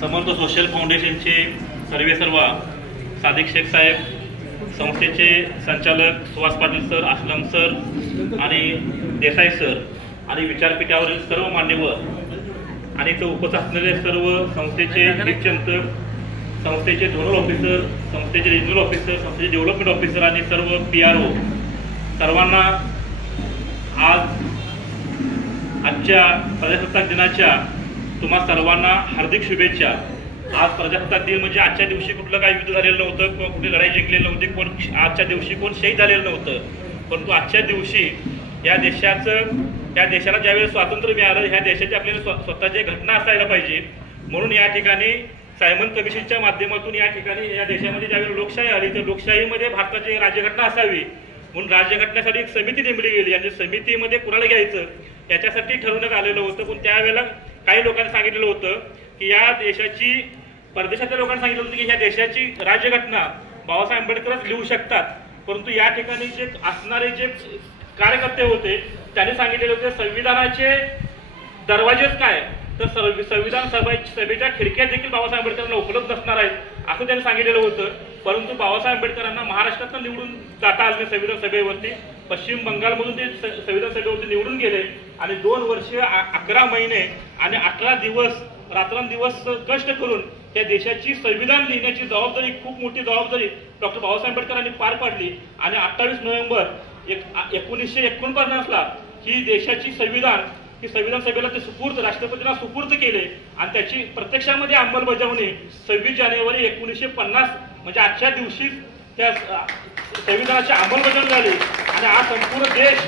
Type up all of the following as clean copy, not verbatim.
समर्थ social फाउंडेशनचे सर्वेसर्वा सादिक शेख साहेब, संस्थेचे संचालक सुहास पाटील सर, असलम सर आणि देसाई सर आणि विचारपीठावरील सर्व मान्यवर आणि इथं उपस्थित असलेले सर्व संस्थेचे हितचिंतक, संस्थेचे झोनल ऑफिसर, संस्थेचे रिजनल ऑफिसर, संस्थेचे डेव्हलपमेंट ऑफिसर आणि सर्व PRO सर्वांना आजच्या प्रजासत्ताक दिनाच्या तुम्हा सर्वांना हार्दिक शुभेच्छा। आज प्रजासत्ताक दिन म्हणजे आजच्या दिवशी कुठलं काही युद्ध झालेलं नव्हतं किंवा कुठली लढाई जिंकलेली नव्हती, कोण आजच्या दिवशी कोण शहीद झालेलं नव्हतं, परंतु आजच्या दिवशी या देशाला ज्यावेळेस स्वातंत्र्य मिळालं, ह्या देशाची आपल्याला स्वतःची घटना असायला पाहिजे। म्हणून या ठिकाणी सायमन कमिशनच्या माध्यमातून या ठिकाणी या देशामध्ये ज्यावेळेस लोकशाही आली तर लोकशाहीमध्ये भारताची राज्यघटना असावी म्हणून राज्यघटनेसाठी एक समिती नेमली गेली आणि समितीमध्ये कुणाला घ्यायचं याच्यासाठी ठरवण्यात आलेलं होतं। पण त्यावेळेला काही लोकांनी सांगितलेलं होतं की या देशाची, परदेशातल्या लोकांनी सांगितलं होतं की ह्या देशाची राज्यघटना बाबासाहेब आंबेडकरच लिहू शकतात, परंतु या ठिकाणी जे असणारे जे कार्यकर्ते होते त्यांनी सांगितलेले होते संविधानाचे दरवाजेच काय तर संविधान सभेच्या खिडक्या देखील बाबासाहेब आंबेडकरांना उपलब्ध नसणार आहेत असं त्यांनी सांगितलेलं होतं। परंतु बाबासाहेब आंबेडकरांना महाराष्ट्रातून निवडून जाता आले संविधान सभेवरती, पश्चिम बंगालमधून ते संविधान सभेवरती निवडून गेले आणि 2 वर्ष 11 महिने आणि 18 दिवस रात्रंदिवस कष्ट करून त्या देशाची संविधान लिहिण्याची जबाबदारी, खूप मोठी जबाबदारी डॉक्टर बाबासाहेब आंबेडकरांनी पार पाडली आणि 28 नोव्हेंबर 1949ला ही देशाची संविधान सभेला ते सुपूर्द, राष्ट्रपतींना सुपूर्द केले आणि त्याची प्रत्यक्षामध्ये अंमलबजावणी 26 जानेवारी 1950 म्हणजे आजच्या दिवशी त्या संविधानाची अंमलबजावणी झाली आणि आज संपूर्ण देश,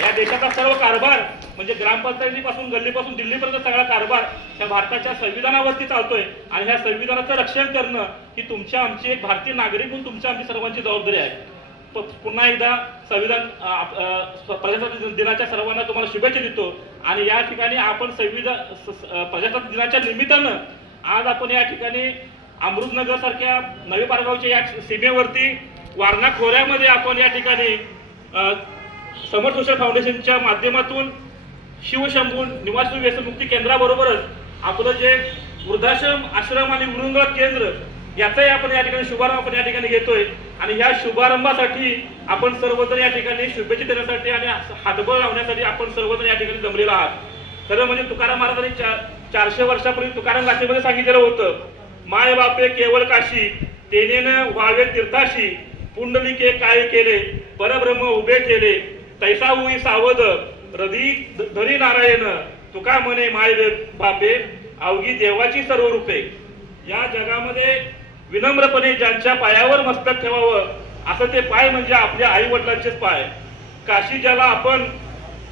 या देशाचा सर्व कारभार म्हणजे ग्रामपंचायतीपासून गल्लीपासून दिल्लीपर्यंत सगळा कारभार त्या भारताच्या संविधानावरती चालतोय आणि ह्या संविधानाचं रक्षण करणं ही तुमच्या आमची एक भारतीय नागरिक म्हणून तुमच्या आमची सर्वांची जबाबदारी आहे। पुन्हा एकदा प्रजासत्ताक दिनाच्या सर्वांना तुम्हाला शुभेच्छा देतो आणि या ठिकाणी आपण प्रजासत्ताक दिनाच्या निमित्तानं आज आपण या ठिकाणी अमृतनगर सारख्या नवी पारगावच्या या सीमेवरती वारणा खोऱ्यामध्ये आपण या ठिकाणी समर्थ सोशल फाउंडेशनच्या माध्यमातून शिवशंभू निवासी व्यसनमुक्ती केंद्राबरोबरच आपलं जे वृद्धाश्रम, आश्रम आणि वृंग केंद्र याचाही आपण या ठिकाणी शुभारंभ आपण या ठिकाणी घेतोय आणि ह्या शुभारंभासाठी आपण सर्वजण या ठिकाणी शुभेच्छा देण्यासाठी आणि हातबळ लावण्यासाठी आपण सर्वजण या ठिकाणी जमलेलो आहात। खरं म्हणजे तुकाराम महाराजांनी 400 वर्षापूर्वी तुकाराम गाथेमध्ये सांगितलेलं होतं, माय बापे केवळ काशी तेनेनं व्हावे तीर्थाशी, पुंडलिके काय केले परब्रह्म उभे केले, तैसा होई सावध हृदय धरी नारायण, तुका म्हणे माय बापे अवघी देवाची सर्व रूपे। या जगामध्ये विनम्रपणे ज्यांच्या पायावर मस्तक ठेवावं असं ते पाय म्हणजे आपल्या आई वडिलांचेच पाय। काशी ज्याला आपण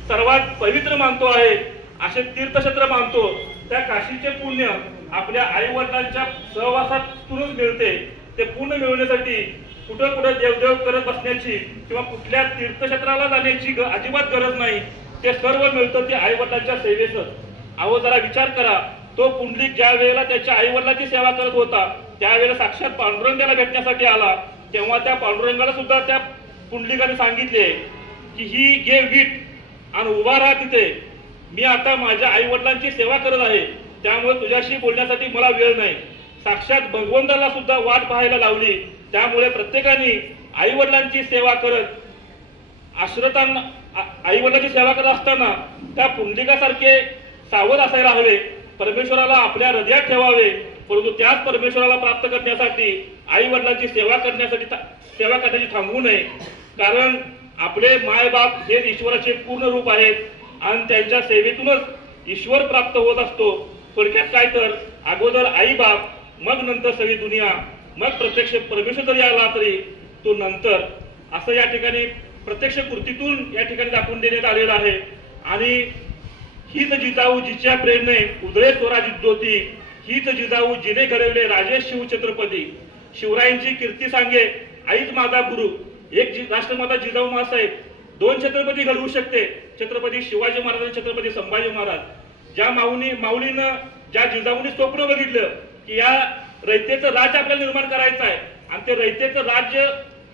सर्वात पवित्र मानतो आहे, असे तीर्थक्षेत्र मानतो, त्या काशीचे पुण्य आपल्या आई वडिलांच्या सहवासातूनच मिळते। ते पुण्य मिळवण्यासाठी कुठं देवदेव करत बसण्याची किंवा कुठल्या तीर्थक्षेत्राला जाण्याची अजिबात गरज नाही, ते सर्व मिळतं ते आई वडिलांच्या सेवेतच। अहो जरा विचार करा, तो पुंडलिक ज्या वेळेला त्याच्या आई वडिलांची सेवा करत होता त्यावेळेला साक्षात पांडुरंगाला भेटण्यासाठी आला, तेव्हा त्या पांडुरंगाला सुद्धा त्या पुंडलिकाने सांगितले की ही घे वीट आणि उभा राहा तिथे, मी आता माझ्या आई वडिलांची सेवा करत आहे, त्यामुळे तुझ्याशी बोलण्यासाठी मला वेळ नाही। साक्षात भगवंताला सुद्धा वाट पाहायला लावली। त्यामुळे प्रत्येकाने आई वडिलांची सेवा करत आश्रतांना, आई वडिलांची सेवा करत असताना त्या पुंडलिकासारखे सावध असायला हवे, परमेश्वराला आपल्या हृदयात ठेवावे, परंतु त्याच परमेश्वराला प्राप्त करण्यासाठी आई वडिलांची सेवा करण्याची थांबवू नये, कारण आपले मायबाप हे ईश्वराचे पूर्ण रूप आहेत आणि त्यांच्या सेवेतूनच ईश्वर प्राप्त होत असतो। थोडक्यात काय तर अगोदर आई बाप, मग नंतर सगळी दुनिया, मग प्रत्यक्ष परमेश्वर जरी आला तरी तो नंतर, असं या ठिकाणी प्रत्यक्ष कृतीतून या ठिकाणी दाखवून देण्यात आलेलं आहे। आणि हीच जिजाऊ जिच्या प्रेरणे उदळे स्वराजी ज्योती, हीच जिजाऊ जिने घडवले राजे शिवछत्रपती, शिवरायांची कीर्ती सांगे आईच माझा गुरु, एक राष्ट्रमाता जिजाऊ मासाहेब 2 छत्रपती घडवू शकते, छत्रपती शिवाजी महाराज आणि छत्रपती संभाजी महाराज। ज्या माऊलीनं ज्या जिजाऊने स्वप्न बघितलं की या रयतेचं राज्य आपल्याला निर्माण करायचं आहे आणि ते रयतेचं राज्य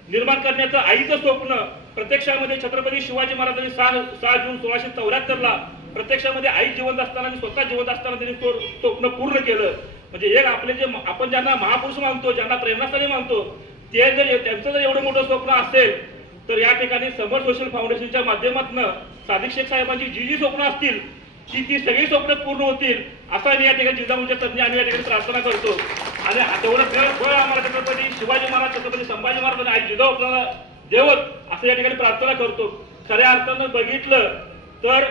निर्माण करण्याचं आईचं स्वप्न प्रत्यक्षामध्ये छत्रपती शिवाजी महाराजांनी 6 जून 1674ला प्रत्यक्षामध्ये आई जिवंत असताना आणि स्वतः जिवंत असताना त्यांनी स्वप्न पूर्ण केलं। म्हणजे एक आपले जे आपण ज्यांना महापुरुष मानतो, ज्यांना प्रेरणास्थानी मानतो, ते जर त्यांचं जर एवढं मोठं स्वप्न असेल तर या ठिकाणी समर सोशल फाउंडेशनच्या माध्यमातून सादिक शेख साहेबांची जी स्वप्न असतील ती सगळी स्वप्न पूर्ण होतील असं आम्ही या ठिकाणी जिजाऊंच्या तज्ञ आम्ही या ठिकाणी प्रार्थना करतो। आणि तेवढं बळ आम्हाला छत्रपती शिवाजी महाराज, छत्रपती संभाजी महाराज आणि जिजाऊ आपल्याला देवत असं या ठिकाणी प्रार्थना करतो। खऱ्या अर्थानं बघितलं तर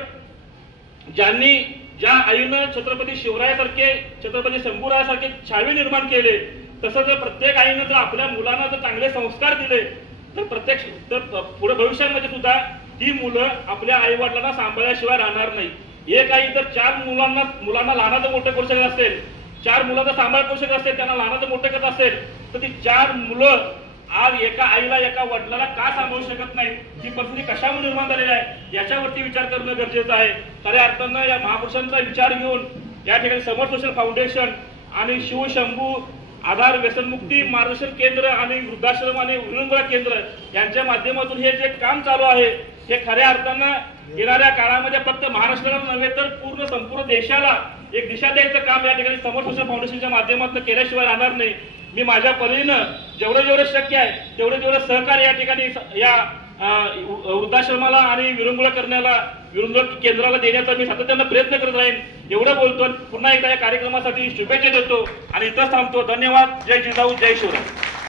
ज्या आईनं छत्रपती शिवरायासारखे, छत्रपती शंभूरायासारखे छावे निर्माण केले, तसं जर प्रत्येक आईनं जर आपल्या मुलांना जर चांगले संस्कार दिले तर पुढे भविष्यामध्ये सुद्धा ती मुलं आपल्या आई वडिलांना सांभाळल्याशिवाय राहणार नाही। एक आई तर 4 मुलांना लहानाचं मोठं करू शकत असेल, 4 मुलांचा सांभाळ करू शकत असेल, त्यांना लहानाचं मोठं करत असेल, तर ती 4 मुलं आज एका आईला, एका वडिलाला का सांभाळू शकत नाही, ही परिस्थिती कशामुळे निर्माण झालेली आहे याच्यावरती विचार करणं गरजेचं आहे। खऱ्या अर्थानं या महापुरुषांचा विचार घेऊन या ठिकाणी समर सोशल फाउंडेशन आणि शिवशंभू आधार व्यसनमुक्ती मार्गदर्शन केंद्र आणि वृद्धाश्रम आणि विनोदगुळा केंद्र यांच्या माध्यमातून हे जे काम चालू आहे हे खऱ्या अर्थानं येणाऱ्या काळामध्ये फक्त महाराष्ट्राला नव्हे तर संपूर्ण देशाला एक दिशा द्यायचं काम या ठिकाणी समर सोशल फाउंडेशनच्या माध्यमातून केल्याशिवाय राहणार नाही। मी माझ्या परीनं जेवढं शक्य आहे तेवढं सहकार्य या ठिकाणी या वृद्धाश्रमाला आणि विनोदगुळा केंद्राला देण्याचा मी सातत्यानं प्रयत्न करत राहीन एवढं बोलतो। पुन्हा एकदा या कार्यक्रमासाठी शुभेच्छा देतो आणि इथंच थांबतो। धन्यवाद। जय जिजाऊ, जय शिवराय।